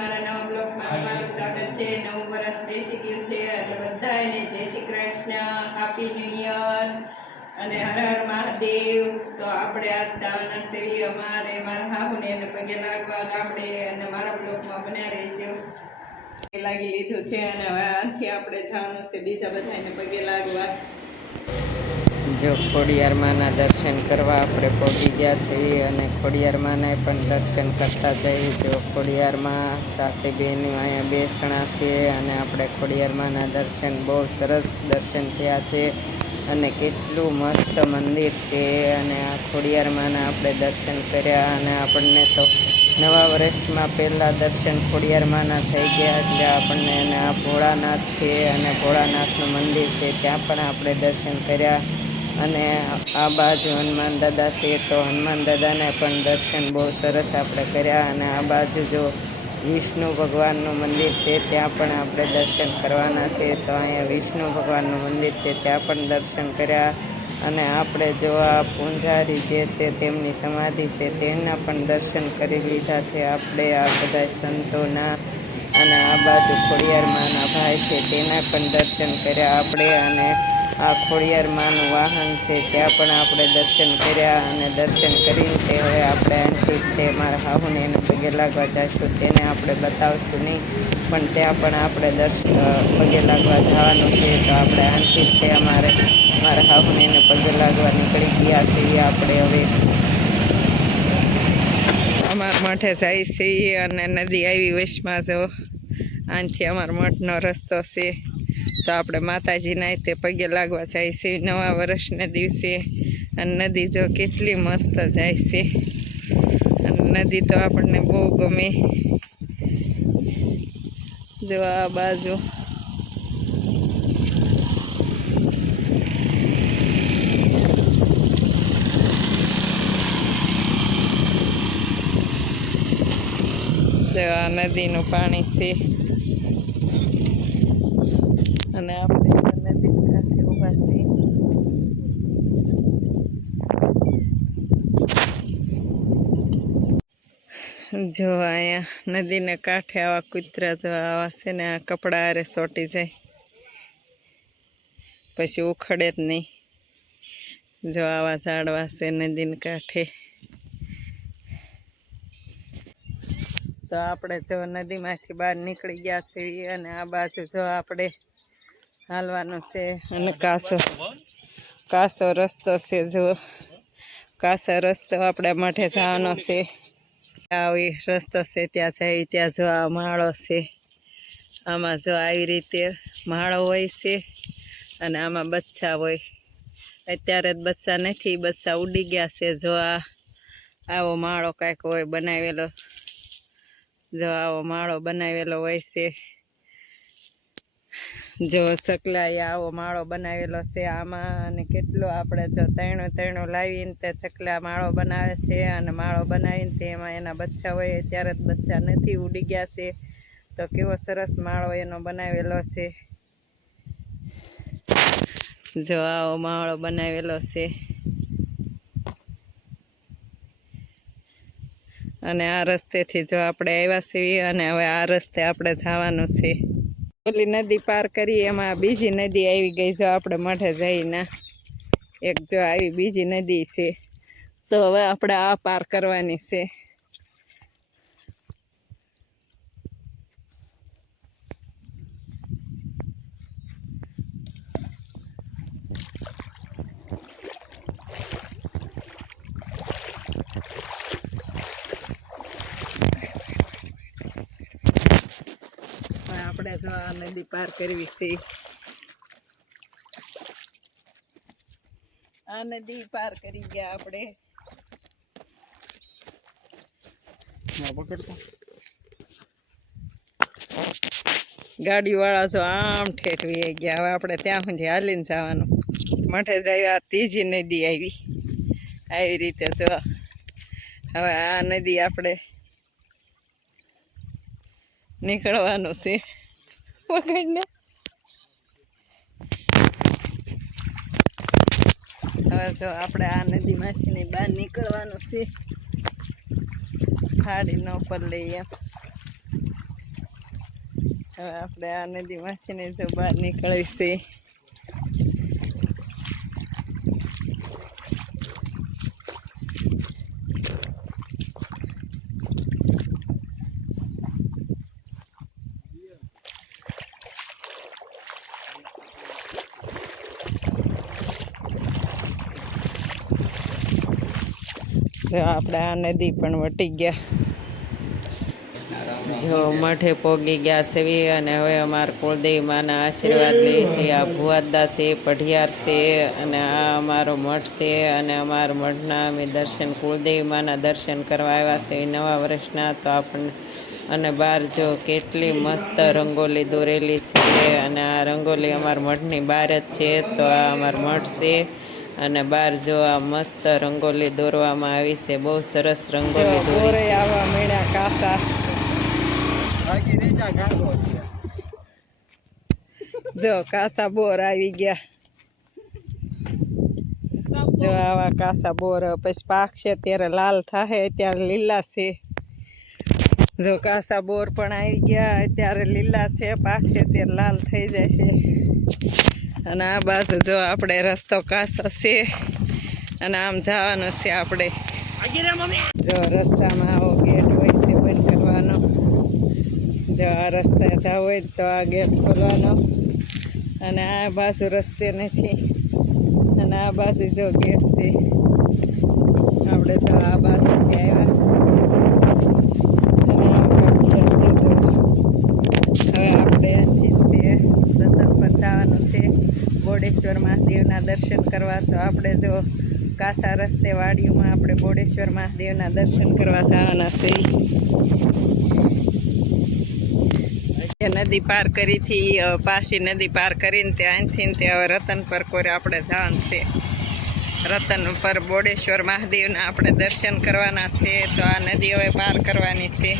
મારા નવા બ્લોગમાં તમારું સ્વાગત છે. નવું વર્ષ બેસી ગયું છે અને બધાને જય Shri Krishna happy new year અને હર હર મહાદેવ. તો આપણે આજ દાવાના સેવી અમારે મારા હાહુને એને પગે લાગવા ગામડે અને મારા બ્લોગમાં બન્યા રહેજો. પગે લાગી લીધું છે અને હવે આથી આપણે જવાનું છે બીજા બધાને પગે લાગવા. જો ખોડિયારમાંના દર્શન કરવા આપણે પહોંચી ગયા છીએ અને ખોડિયારમાંને પણ દર્શન કરતા જઈએ જો ખોડિયારમાં સાથે બેન અહીંયા બેસણા છે અને આપણે ખોડિયારમાંના દર્શન બહુ સરસ દર્શન થયા છે અને કેટલું મસ્ત મંદિર છે અને આ ખોડિયારમાંના આપણે દર્શન કર્યા અને આપણને તો નવા વર્ષમાં પહેલાં દર્શન ખોડિયારમાંના થઈ ગયા એટલે આપણને એને આ ભોળાનાથ છે અને ભોળાનાથનું મંદિર છે ત્યાં પણ આપણે દર્શન કર્યા. અને આ બાજુ હનુમાન દાદા છે તો હનુમાન દાદાને પણ દર્શન બહુ સરસ આપણે કર્યા અને આ બાજુ જો વિષ્ણુ ભગવાનનું મંદિર છે ત્યાં પણ આપણે દર્શન કરવાના છે. તો અહીંયા વિષ્ણુ ભગવાનનું મંદિર છે ત્યાં પણ દર્શન કર્યા અને આપણે જો આ પૂંજારી જે છે તેમની સમાધિ છે તેમના પણ દર્શન કરી લીધા છે. આપણે આ બધા સંતોના અને આ બાજુ ખોડિયારમાંના ભાઈ છે તેના પણ દર્શન કર્યા આપણે અને આ ખોડિયારમાંનું વાહન છે, ત્યાં પણ આપણે દર્શન કર્યા અને દર્શન કરીને તે હવે આપણે અહીંથી તે મારા હાહુને એને પગે લાગવા જઈશું તેને આપણે બતાવશું નહીં, પણ ત્યાં પણ આપણે દર્શન પગે લાગવા જવાનું છે, તો આપણે અહીંથી તે અમારે, મારા હાહુને એને પગે લાગવા નીકળી ગયા છીએ આપણે હવે અમારા મઠે જાય છે અને નદી આવી વૈશમાં જો આનથી અમારા મઠનો રસ્તો છે. તો આપણે માતાજીના તે પગે લાગવા જાય છે. નવા વર્ષના દિવસે અને નદી જો કેટલી મસ્ત જાય છે. અને નદી તો આપણને બહુ ગમે. જો આ બાજુ. આ નદીનું પાણી છે અને આપણે જો નદી કાંઠે ઊભા છીએ જો અહીંયા નદીને કાંઠે આવા કૂતરા જો આવા છે ને, આ કપડા અરે સોટી જાય. પછી ઉખડે જ નહીં. જો આવા ઝાડવા છે નદીને કાંઠે. તો આપણે જો નદીમાંથી બહાર નીકળી ગયા છીએ અને આ બાજુ જો આપણે હાલવાનું છે અને કાસો કાસો રસ્તો છે જો. કાસો રસ્તો આપણે માઠે જવાનો છે. આવી રસ્તો છે, ત્યાં જાય, ત્યાં જો આ માળો છે. આમાં જો આવી રીતે માળો હોય છે અને આમાં બચ્ચા હોય. અત્યારે જ બચ્ચા નથી, બચ્ચા ઉડી ગયા છે. જો આ આવો માળો કાંઈક હોય, બનાવેલો. જો આવો માળો બનાવેલો હોય છે. જો ચકલાએ આવો માળો બનાવેલો છે આમાં અને કેટલો આપણે જો તૈણું તૈણું લાવીને તે ચકલા માળો બનાવે છે અને માળો બનાવીને તે એમાં એના બચ્ચા હોય ત્યારે જ બચ્ચા નથી ઉડી ગયા છે. તો કેવો સરસ માળો એનો બનાવેલો છે. જો આવો માળો બનાવેલો છે. અને આ રસ્તેથી જો આપણે આવ્યા છીએ અને હવે આ રસ્તે આપણે જવાનું છે. ઓલી નદી પાર કરી એમાં બીજી નદી આવી ગઈ જો આપણે મઠે જઈને. એક જો આવી બીજી નદી છે. તો હવે આપણે આ પાર કરવાની છે હવે આપણે જો આ નદી પાર કરવી છે. આ નદી પાર કરી ગયા આપણે. ગાડી વાળા જો આમ ઠેઠવી ગયા. હવે આપણે ત્યાં સુધી હાલીને જવાનું. મઠે જાય આ ત્રીજી નદી આવી. આવી રીતે જો. હવે આ નદી આપણે નીકળવાનું છે. વગરને હવે તો આપણે આ નદીમાંથી ને બહાર નીકળવાનું છે. ખાડી ખાડીનો ઉપર લઈએ. હવે આપણે આ નદીમાંથી ને જો બહાર નીકળીશું જો આપણે આ નદી પણ વટી ગયા. જો મઠે પોગી ગયા સેવી અને હવે અમારા કુળદેવી માના આશીર્વાદ લઈએ છીએ આ ભુવાદા છે, પઢિયાર છે અને આ અમારો મઠ છે અને અમારા મઠના અમે દર્શન, કુળદેવી માના દર્શન કરવા આવ્યા છે. નવા વર્ષના તો આપણને અને બહાર જો કેટલી મસ્ત રંગોલી દોરેલી છે અને આ રંગોલી અમારા મઠની બહાર જ છે, તો આ અમારો મઠ છે. અને બહાર જો આ મસ્ત રંગોલી દોરવામાં આવી છે. બહુ સરસ રંગોલી દોરી છે. આવવા મળ્યા કાકા. જો કાસા બોર આવી ગયા. જો આવા કાસા બોર પછી પાકશે ત્યારે લાલ થાય ત્યારે લીલા છે. જો કાસા બોર પણ આવી ગયા અત્યારે લીલા છે પાકશે ત્યારે લાલ થઈ જશે. અને આ બાજુ જો આપણે રસ્તો કાસો છે અને આમ જવાનું છે આપણે. જો રસ્તામાં આવો ગેટ હોય તે બંધ કરવાનો. જો આ રસ્તે જવું હોય તો આ ગેટ ખોલવાનો. અને આ બાજુ રસ્તે નથી. અને આ બાજુ જો ગેટ છે. આપણે તો આ બાજુથી આવ્યા અને આ ગેટ છે જો હવે આપણે અહીંથી તે રતન પર જવાનું છે બોડેશ્વર મહાદેવના દર્શન કરવા, તો આપણે જો કાસા રસ્તે વાડીઓમાં આપણે બોડેશ્વર મહાદેવના દર્શન કરવા જવાના છે નદી પાર કરીથી પાસી નદી પાર કરીને ત્યાં અહીંથી ત્યાં રતન પર કોરે આપણે જવાનું છે. રતન પર બોડેશ્વર મહાદેવના આપણે દર્શન કરવાના છે, તો આ નદી હવે પાર કરવાની છે.